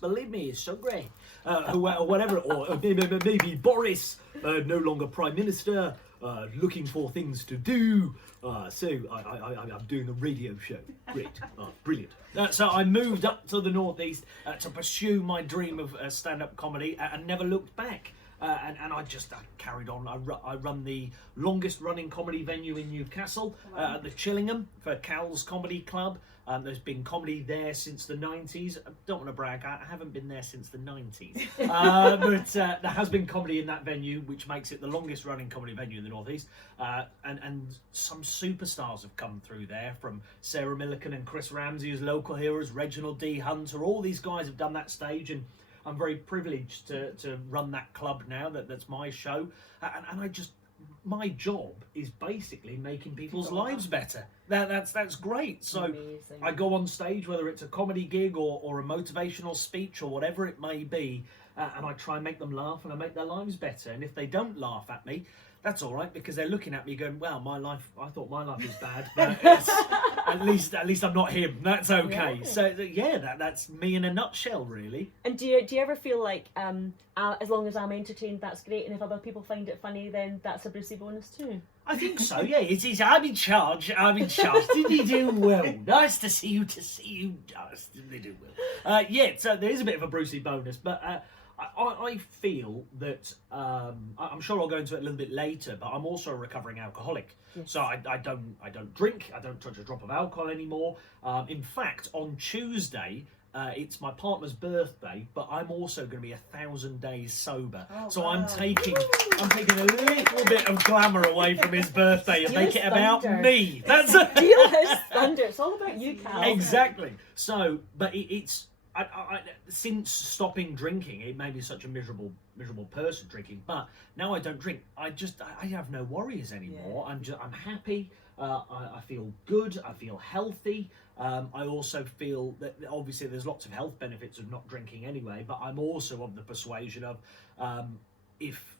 Believe me, it's so great. Or whatever, or maybe Boris, no longer Prime Minister, looking for things to do. So I'm doing a radio show. Great, brilliant. So I moved up to the Northeast to pursue my dream of stand-up comedy and never looked back. And I carried on. I run the longest running comedy venue in Newcastle, the Chillingham, for Cal's Comedy Club. There's been comedy there since the 90s. I don't want to brag, I haven't been there since the 90s. But there has been comedy in that venue, which makes it the longest running comedy venue in the Northeast. And some superstars have come through there, from Sarah Millican and Chris Ramsey as local heroes, Reginald D. Hunter. All these guys have done that stage, and I'm very privileged to run that club now. That's my show. And my job is basically making people's lives better. That's great. So amazing. I go on stage, whether it's a comedy gig or a motivational speech or whatever it may be, and I try and make them laugh, and I make their lives better. And if they don't laugh at me, that's all right, because they're looking at me going, well, I thought my life was bad, but at least I'm not him. That's okay. Yeah. So yeah, that's me in a nutshell, really. And do you ever feel like, as long as I'm entertained, that's great, and if other people find it funny, then that's a Brucey bonus too? I think so, yeah. It's I'm in charge. Did you do well? Nice to see you. They do well. Yeah, so there is a bit of a Brucey bonus, but I feel that, I'm sure I'll go into it a little bit later, but I'm also a recovering alcoholic. Yes. So I don't drink, I don't touch a drop of alcohol anymore. In fact, on Tuesday, it's my partner's birthday, but I'm also going to be 1,000 days sober. So wow. I'm taking a little bit of glamour away from his birthday and make it about me. That's a deal is thunder. It's all about you, Cal. Exactly. So, but it's. Since stopping drinking, it made me such a miserable person drinking. But now I don't drink. I have no worries anymore. Yeah. I'm happy. I feel good. I feel healthy. I also feel that obviously there's lots of health benefits of not drinking anyway. But I'm also of the persuasion of if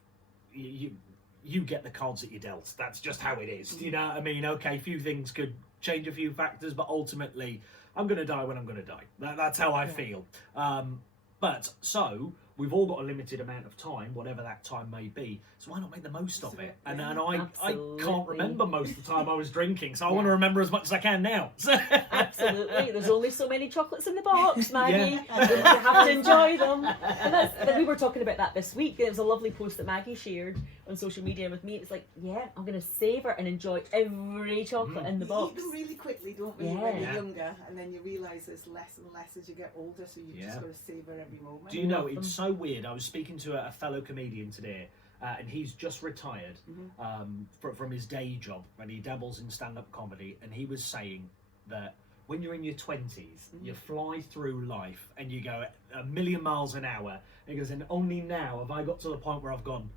you get the cards that you're dealt. That's just how it is. Do you know what I mean? Okay, a few things could change a few factors, but ultimately, I'm going to die when I'm going to die. That's how I feel. But so we've all got a limited amount of time, whatever that time may be. So why not make the most of it? And I can't remember most of the time I was drinking, so I want to remember as much as I can now. Absolutely. There's only so many chocolates in the box, Maggie. Yeah. You have to enjoy them. And we were talking about that this week. There was a lovely post that Maggie shared on social media with me. It's like, I'm going to savour and enjoy every chocolate in the box. You eat them really quickly, don't we, when you're younger, and then you realise there's less and less as you get older, so you've just got to savour every moment. Do you know, it's so weird. I was speaking to a fellow comedian today, and he's just retired from his day job, and he dabbles in stand-up comedy, and he was saying that when you're in your 20s, you fly through life and you go a million miles an hour. And he goes, and only now have I got to the point where I've gone,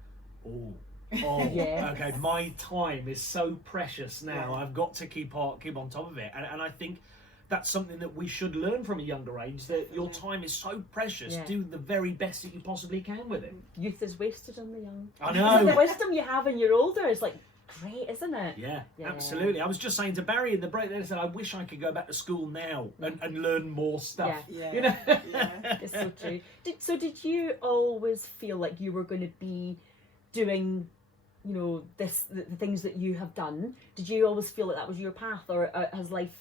okay, my time is so precious now. Yeah. I've got to keep on top of it. And I think that's something that we should learn from a younger age, that your time is so precious. Do the very best that you possibly can with it. Youth is wasted on the young. I know. The wisdom you have when you're older is like great, isn't it? Yeah, absolutely. I was just saying to Barry in the break, they said, I wish I could go back to school now and learn more stuff. Yeah. You know? It's so true. Did you always feel like you were going to be doing, the things that you have done? Did you always feel like that was your path, or has life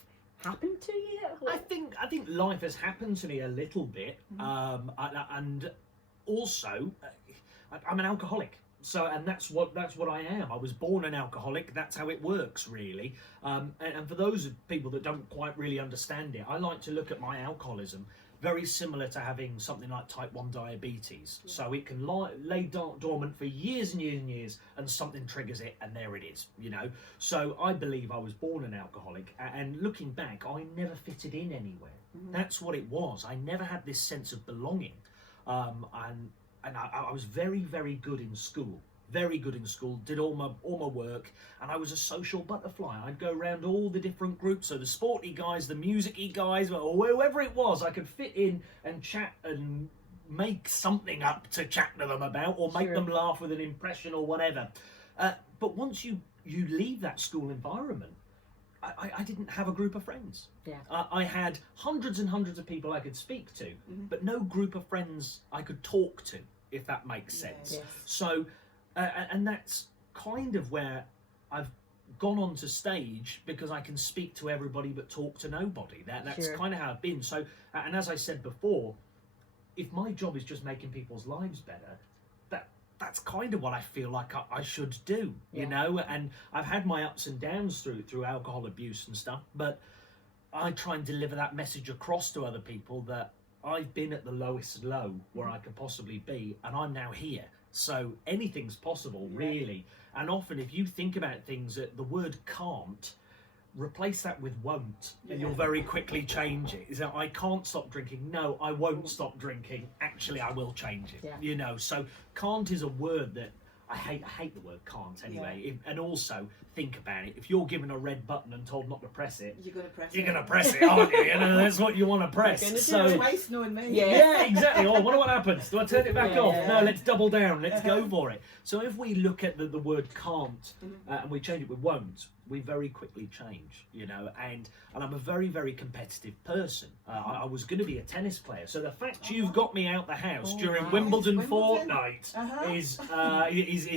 happened to you? I think life has happened to me a little bit, and also I'm an alcoholic. So, and that's what I am. I was born an alcoholic. That's how it works, really. And for those people that don't quite really understand it, I like to look at my alcoholism very similar to having something like type 1 diabetes. Yeah. So it can lay dormant for years and years and years, and something triggers it, and there it is, So I believe I was born an alcoholic, and looking back, I never fitted in anywhere. That's what it was. I never had this sense of belonging. And I was very, very good in school. Very good in school, did all my work, and I was a social butterfly. I'd go around all the different groups, so the sporty guys, the music-y guys, or whoever it was, I could fit in and chat and make something up to chat to them about, or make them laugh with an impression or whatever. But once you leave that school environment, I didn't have a group of friends. Yeah. I had hundreds and hundreds of people I could speak to, but no group of friends I could talk to, if that makes sense. Yes. So, and that's kind of where I've gone onto stage, because I can speak to everybody but talk to nobody. That's Sure. kind of how I've been. So, and as I said before, if my job is just making people's lives better, that's kind of what I feel like I should do, you know. And I've had my ups and downs through alcohol abuse and stuff, but I try and deliver that message across to other people that I've been at the lowest low where I could possibly be, and I'm now here. So anything's possible, really. And often, if you think about things, the word can't, replace that with won't, and you'll very quickly change it. Is that I can't stop drinking? No, I won't stop drinking. Actually, I will change it. You know, so can't is a word that I hate the word can't anyway. And also, think about it. If you're given a red button and told not to press it, you're going to press you're going to press it, aren't you? You know, that's what you want to press. So twice knowing me. Yeah, exactly. Oh, I wonder what happens. Do I turn it back off? No, let's double down. Let's go for it. So if we look at the word can't and we change it with won't, we very quickly change, you know. And I'm a very, very competitive person. I was going to be a tennis player. So the fact you've got me out the house during Wimbledon fortnight is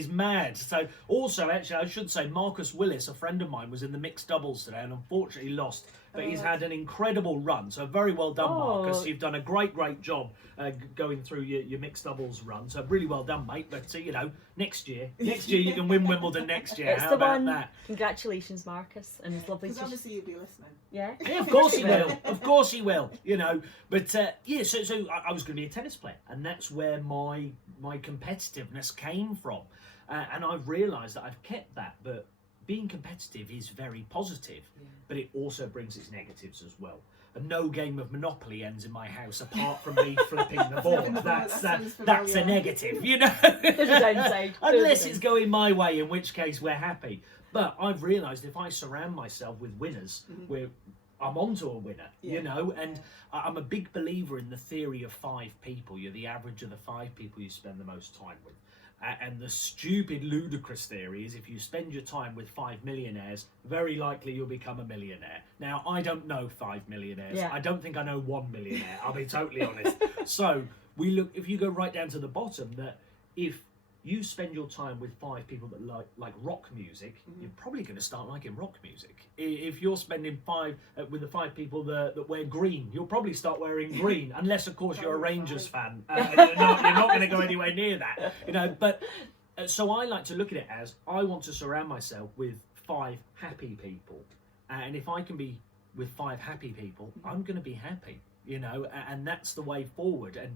mad. So also, actually, I should say, Marcus Willis, a friend of mine, was in the mixed doubles today and unfortunately lost. But he's had an incredible run. So very well done, Marcus. You've done a great job going through your mixed doubles run. So really well done, mate. But, you know, next year you can win Wimbledon next year. How about that? Congratulations, Marcus. And it's lovely to... Because obviously you'll be listening. Yeah, of course he will. Of course he will, you know. But, so I was going to be a tennis player. And that's where my competitiveness came from. And I've realised that I've kept that. But being competitive is very positive, but it also brings its negatives as well. And no game of Monopoly ends in my house apart from me flipping the board. That's a negative, you know. There's a downside. Unless it's going my way, in which case we're happy. But I've realised if I surround myself with winners, I'm onto a winner, you know. And I'm a big believer in the theory of 5 people. You're the average of the 5 people you spend the most time with. And the stupid, ludicrous theory is if you spend your time with 5 millionaires, very likely you'll become a millionaire. Now, I don't know 5 millionaires. I don't think I know 1 millionaire, I'll be totally honest. So, if you go right down to the bottom, that if you spend your time with 5 people that like rock music, you're probably going to start liking rock music. If you're spending 5 with the 5 people that wear green, you'll probably start wearing green, unless of course you're a Rangers fan. You're not going to go anywhere near that, you know. But so I like to look at it as I want to surround myself with 5 happy people, and if I can be with 5 happy people, I'm going to be happy, you know. And that's the way forward. And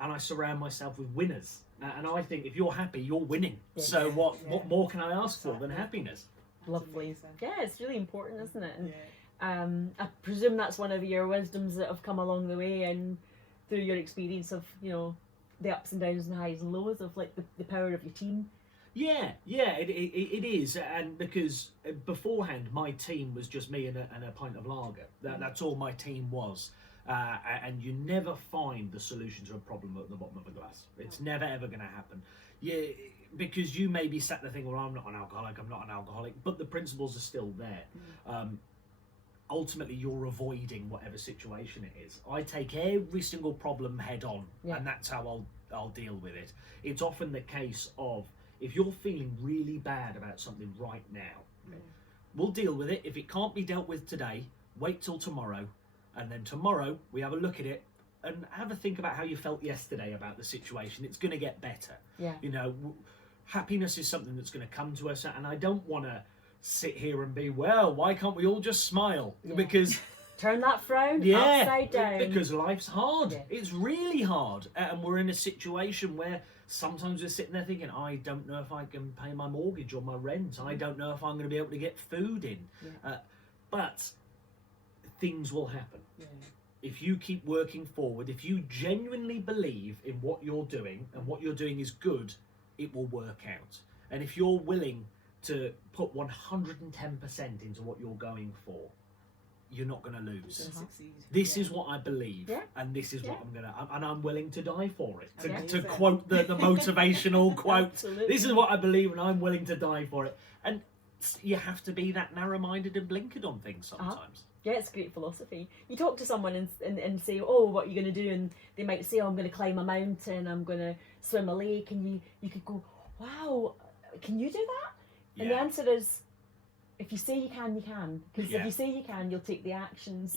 I surround myself with winners. And I think if you're happy, you're winning. Yes. So what more can I ask for than happiness? Lovely. Yeah, it's really important, isn't it? And I presume that's one of your wisdoms that have come along the way, and through your experience of, you know, the ups and downs and highs and lows of like the power of your team. Yeah, it is. And because beforehand, my team was just me and a pint of lager. That's all my team was. And you never find the solution to a problem at the bottom of a glass. It's never ever going to happen. Yeah, because you may be sat there thinking, well, I'm not an alcoholic, but the principles are still there. Ultimately, you're avoiding whatever situation it is. I take every single problem head on, and that's how I'll deal with it. It's often the case of, if you're feeling really bad about something right now, we'll deal with it. If it can't be dealt with today, wait till tomorrow. And then tomorrow, we have a look at it and have a think about how you felt yesterday about the situation. It's going to get better. Yeah. You know, happiness is something that's going to come to us. And I don't want to sit here and be, well, why can't we all just smile? Because... Turn that frown upside down. Because life's hard. Yeah. It's really hard. And we're in a situation where sometimes we're sitting there thinking, I don't know if I can pay my mortgage or my rent. I don't know if I'm going to be able to get food in. Yeah. But... things will happen. If you keep working forward, if you genuinely believe in what you're doing and what you're doing is good, it will work out. And if you're willing to put 110% into what you're going for, you're not going to lose. This is what I believe, and this is what I'm willing to die for it. To quote the motivational quote, this is what I believe and I'm willing to die for it. And you have to be that narrow-minded and blinkered on things sometimes. Yeah, it's great philosophy. You talk to someone and say, oh, what are you going to do? And they might say, oh, I'm going to climb a mountain, I'm going to swim a lake. And you could go, wow, can you do that? And the answer is, if you say you can, you can. Because if you say you can, you'll take the actions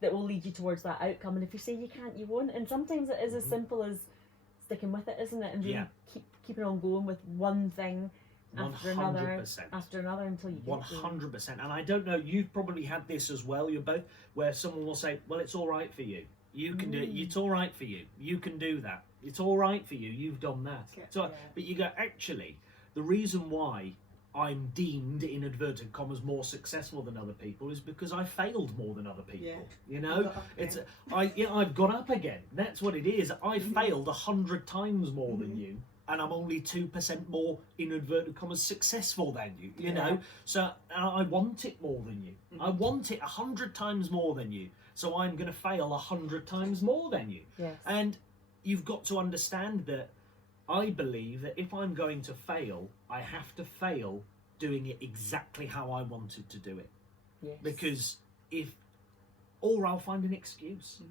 that will lead you towards that outcome. And if you say you can't, you won't. And sometimes it is as simple as sticking with it, isn't it? And really keeping on going with one thing after another until you get 100%. And I don't know, you've probably had this as well, you're both, where someone will say, well, it's all right for you. You can do it. It's all right for you. You can do that. It's all right for you. You've done that. But you go, actually, the reason why I'm deemed, in inverted commas, more successful than other people is because I failed more than other people. You know, I've got up again. That's what it is. I failed 100 times more than you, and I'm only 2% more, in inverted commas, successful than you. You know, so I want it more than you. I want it 100 times more than you. So I'm going to fail 100 times more than you. And you've got to understand that. I believe that if I'm going to fail, I have to fail doing it exactly how I wanted to do it. Because or I'll find an excuse.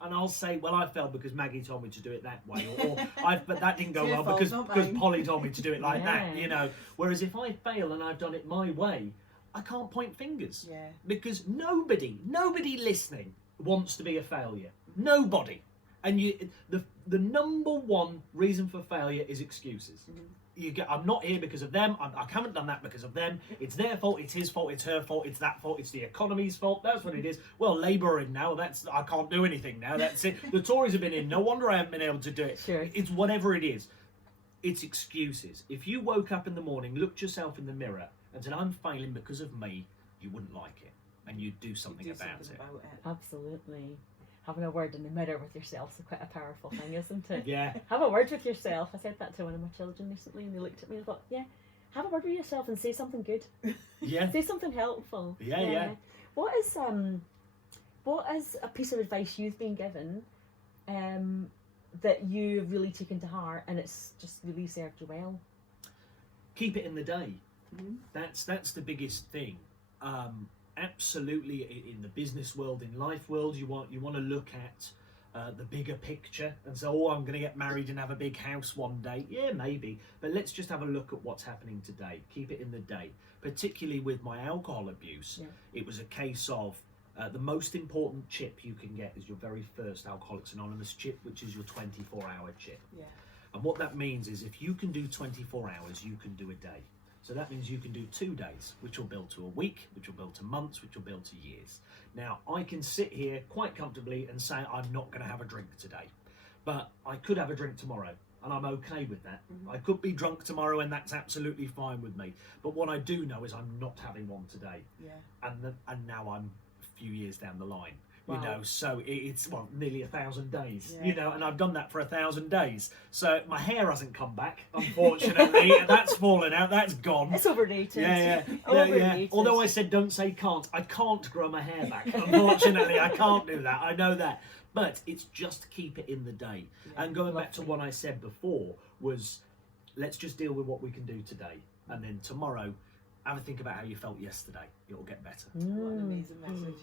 And I'll say, well, I failed because Maggie told me to do it that way, but that didn't go well because Polly told me to do it like that, you know. Whereas if I fail and I've done it my way, I can't point fingers. Because nobody listening wants to be a failure. Nobody. And the number one reason for failure is excuses. I'm not here because of them. I haven't done that because of them. It's their fault. It's his fault. It's her fault. It's that fault. It's the economy's fault. That's what it is. Well, Labour are in now. I can't do anything now. That's it. The Tories have been in. No wonder I haven't been able to do it. It's whatever it is. It's excuses. If you woke up in the morning, looked yourself in the mirror, and said, "I'm failing because of me," you wouldn't like it, and you'd do something about it. Absolutely. Having a word in the mirror with yourself is quite a powerful thing, isn't it? Yeah. Have a word with yourself. I said that to one of my children recently, and they looked at me and thought, have a word with yourself and say something good. Say something helpful. What is a piece of advice you've been given that you've really taken to heart and it's just really served you well? Keep it in the day. That's the biggest thing. Absolutely, in the business world, in life world, you want to look at the bigger picture and say, oh, I'm going to get married and have a big house one day. Yeah, maybe, but let's just have a look at what's happening today. Keep it in the day. Particularly with my alcohol abuse, it was a case of the most important chip you can get is your very first Alcoholics Anonymous chip, which is your 24-hour chip. And what that means is if you can do 24 hours, you can do a day. So that means you can do 2 days, which will build to a week, which will build to months, which will build to years. Now, I can sit here quite comfortably and say I'm not going to have a drink today, but I could have a drink tomorrow, and I'm okay with that. I could be drunk tomorrow, and that's absolutely fine with me. But what I do know is I'm not having one today. And now I'm a few years down the line. You know, so it's nearly 1,000 days. You know, and I've done that for 1,000 days. So my hair hasn't come back, unfortunately. That's fallen out. That's gone. It's overrated. Yeah. Although I said don't say can't. I can't grow my hair back. Unfortunately, I can't do that. I know that. But it's just keep it in the day. And going back to what I said before was, let's just deal with what we can do today, and then tomorrow, have a think about how you felt yesterday. It will get better. What an amazing message.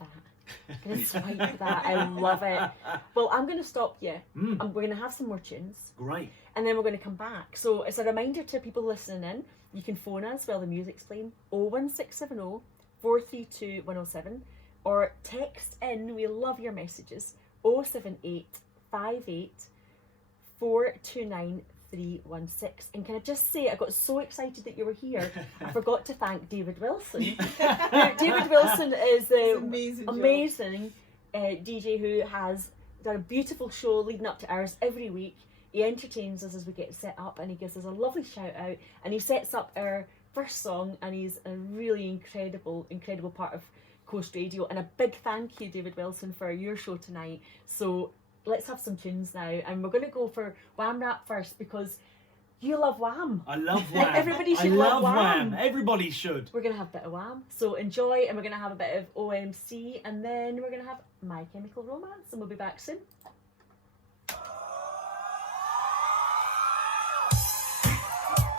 I'm going to swipe that. I love it. Well, I'm going to stop you. We're going to have some more tunes. Great. And then we're going to come back. So it's a reminder to people listening in, you can phone us while the music's playing, 01670 432 107, or text in, we love your messages, 078 58 429 316. And can I just say, I got so excited that you were here, I forgot to thank David Wilson. David Wilson is an amazing DJ who has done a beautiful show leading up to ours every week. He entertains us as we get set up, and he gives us a lovely shout out, and he sets up our first song, and he's a really incredible part of Koast Radio. And a big thank you, David Wilson, for your show tonight. So let's have some tunes now, and we're going to go for Wham Rap first because you love Wham. I love Wham. Everybody should love Wham. Everybody should. We're going to have a bit of Wham, so enjoy, and we're going to have a bit of OMC, and then we're going to have My Chemical Romance, and we'll be back soon.